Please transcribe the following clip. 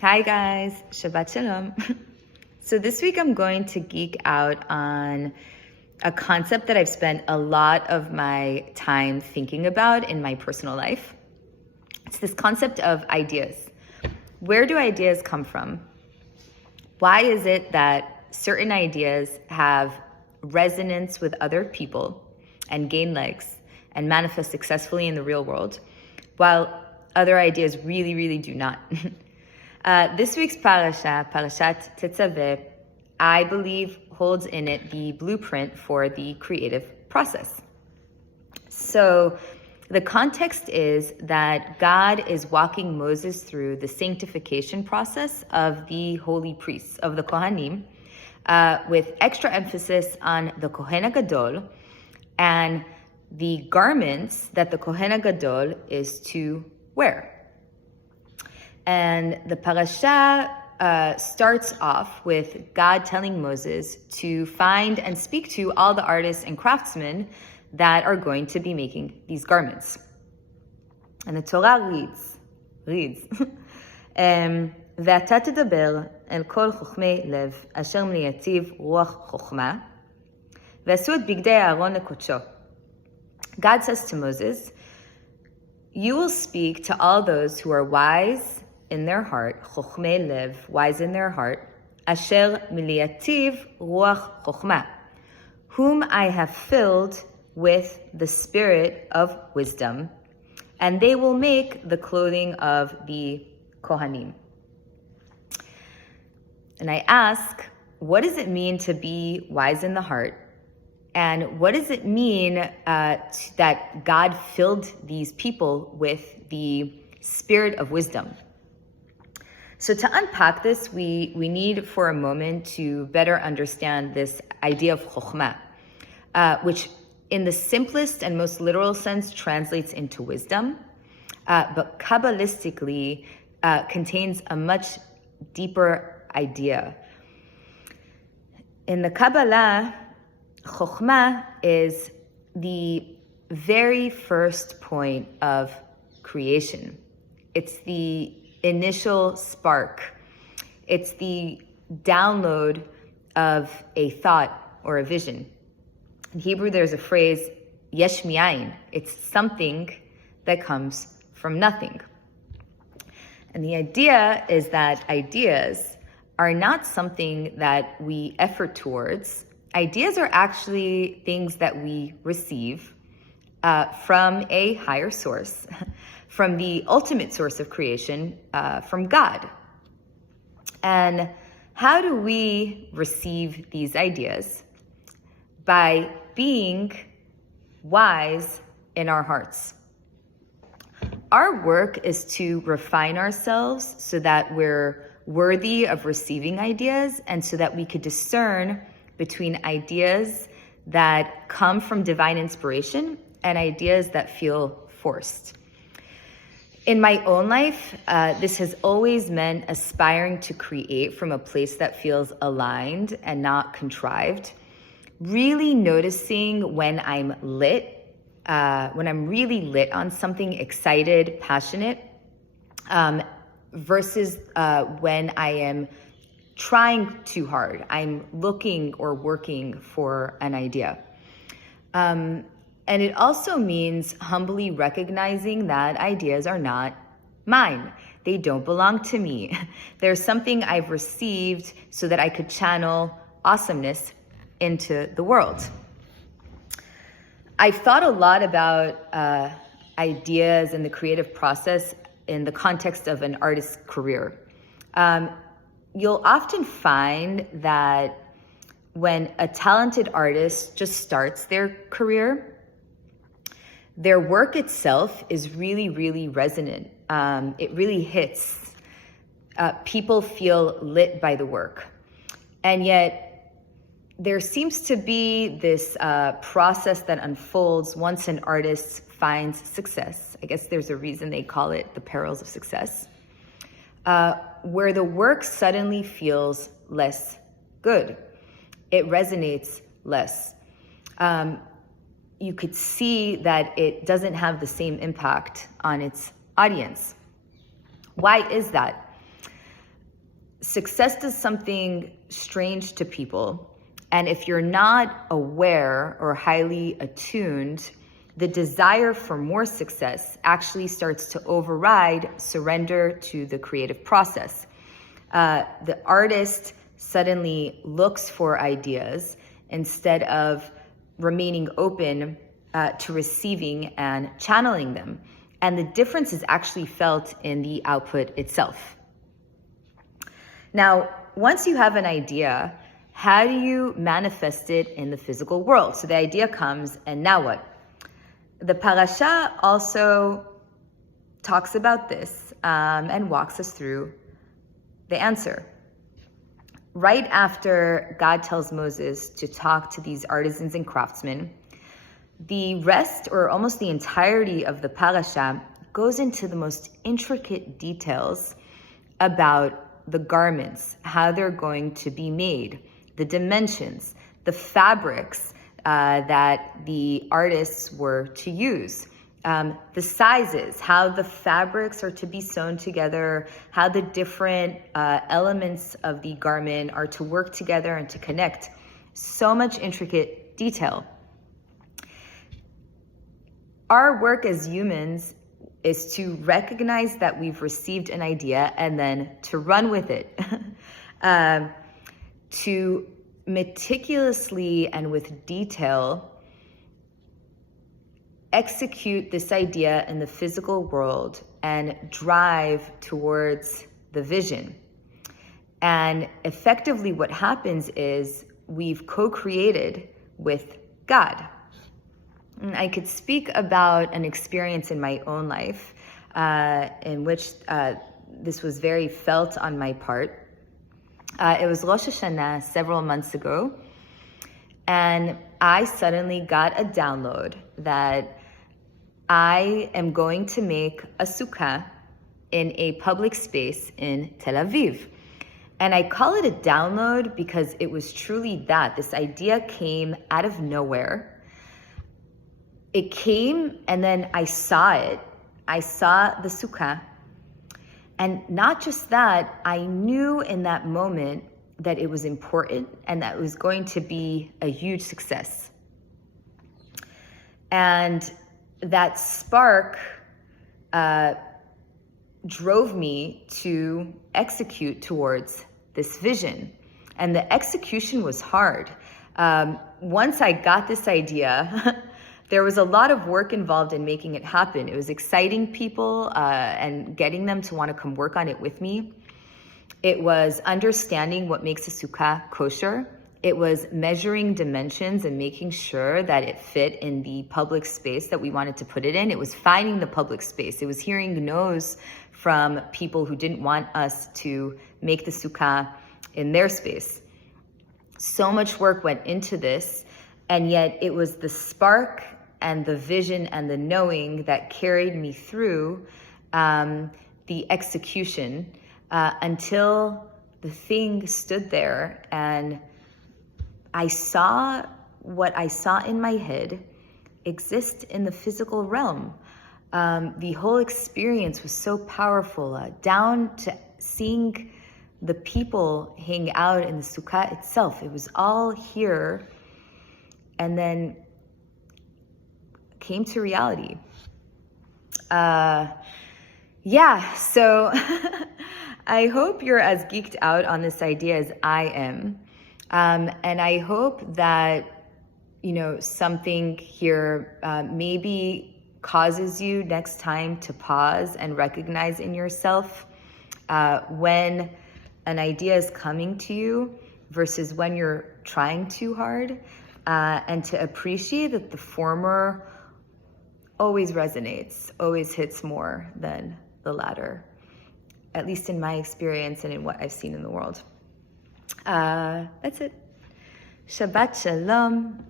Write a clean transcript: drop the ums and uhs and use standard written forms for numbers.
Hi guys, Shabbat Shalom. So this week I'm going to geek out on a concept that I've spent a lot of my time thinking about in my personal life. It's this concept of ideas. Where do ideas come from? Why is it that certain ideas have resonance with other people and gain legs and manifest successfully in the real world, while other ideas really do not? This week's Parashat Teztave, I believe holds in it the blueprint for the creative process. So the context is that God is walking Moses through the sanctification process of the holy priests, of the Kohanim, with extra emphasis on the Kohen Gadol and the garments that the Kohen Gadol is to wear. And the parasha starts off with God telling Moses to find and speak to all the artists and craftsmen that are going to be making these garments. And the Torah reads, ואתה תדבר אל כל חכמי לב, אשר מלהיטיב רוח חוכמה, ועשו את בגדי אהרון לקודשו. God says to Moses, you will speak to all those who are wise in their heart, chochmei lev, wise in their heart, asher miliativ ruach chochma, whom I have filled with the spirit of wisdom, and they will make the clothing of the Kohanim. And I ask, what does it mean to be wise in the heart? And what does it mean that God filled these people with the spirit of wisdom? So to unpack this, we need for a moment to better understand this idea of chokhmah, which in the simplest and most literal sense translates into wisdom, but Kabbalistically contains a much deeper idea. In the Kabbalah, chokhmah is the very first point of creation. It's the initial spark. It's the download of a thought or a vision. In Hebrew, there's a phrase, yesh mi'ayin. It's something that comes from nothing. And the idea is that ideas are not something that we effort towards. Ideas are actually things that we receive from a higher source, from the ultimate source of creation, from God. And how do we receive these ideas? By being wise in our hearts. Our work is to refine ourselves so that we're worthy of receiving ideas and so that we could discern between ideas that come from divine inspiration and ideas that feel forced. In my own life, this has always meant aspiring to create from a place that feels aligned and not contrived. Really noticing when I'm lit, when I'm really lit on something, excited, passionate, versus when I am trying too hard. I'm looking or working for an idea. And it also means humbly recognizing that ideas are not mine. They don't belong to me. There's something I've received so that I could channel awesomeness into the world. I've thought a lot about ideas and the creative process in the context of an artist's career. You'll often find that when a talented artist just starts their career, their work itself is really resonant. It really hits. People feel lit by the work. And yet, there seems to be this process that unfolds once an artist finds success. I guess there's a reason they call it the perils of success, where the work suddenly feels less good. It resonates less. You could see that it doesn't have the same impact on its audience. Why is that? success does something strange to people. And if you're not aware or highly attuned, the desire for more success actually starts to override surrender to the creative process. The artist suddenly looks for ideas instead of remaining open to receiving and channeling them. And the difference is actually felt in the output itself. Now, once you have an idea, how do you manifest it in the physical world? So the idea comes, and now what? The parasha also talks about this and walks us through the answer. Right after God tells Moses to talk to these artisans and craftsmen, the rest, or almost the entirety of the parasha, goes into the most intricate details about the garments, how they're going to be made, the dimensions, the fabrics that the artists were to use, the sizes, how the fabrics are to be sewn together, how the different elements of the garment are to work together and to connect. So much intricate detail. Our work as humans is to recognize that we've received an idea and then to run with it. To meticulously and with detail execute this idea in the physical world and drive towards the vision. And effectively what happens is we've co-created with God. And I could speak about an experience in my own life in which this was very felt on my part. It was Rosh Hashanah several months ago, and I suddenly got a download that I am going to make a sukkah in a public space in Tel Aviv. And I call it a download because it was truly that. This idea came out of nowhere. It came and then I saw it. I saw the sukkah. And not just that, I knew in that moment that it was important and that it was going to be a huge success. And that spark drove me to execute towards this vision. And the execution was hard. Once I got this idea, there was a lot of work involved in making it happen. It was exciting people and getting them to want to come work on it with me. It was understanding what makes a sukkah kosher. It was measuring dimensions and making sure that it fit in the public space that we wanted to put it in. It was finding the public space. It was hearing no's from people who didn't want us to make the sukkah in their space. So much work went into this, and yet it was the spark and the vision and the knowing that carried me through the execution until the thing stood there and I saw what I saw in my head exist in the physical realm. The whole experience was so powerful, down to seeing the people hang out in the sukkah itself. It was all here and then came to reality. So I hope you're as geeked out on this idea as I am. And I hope that, something here maybe causes you next time to pause and recognize in yourself when an idea is coming to you versus when you're trying too hard, and to appreciate that the former always resonates, always hits more than the latter, at least in my experience and in what I've seen in the world. That's it. Shabbat Shalom.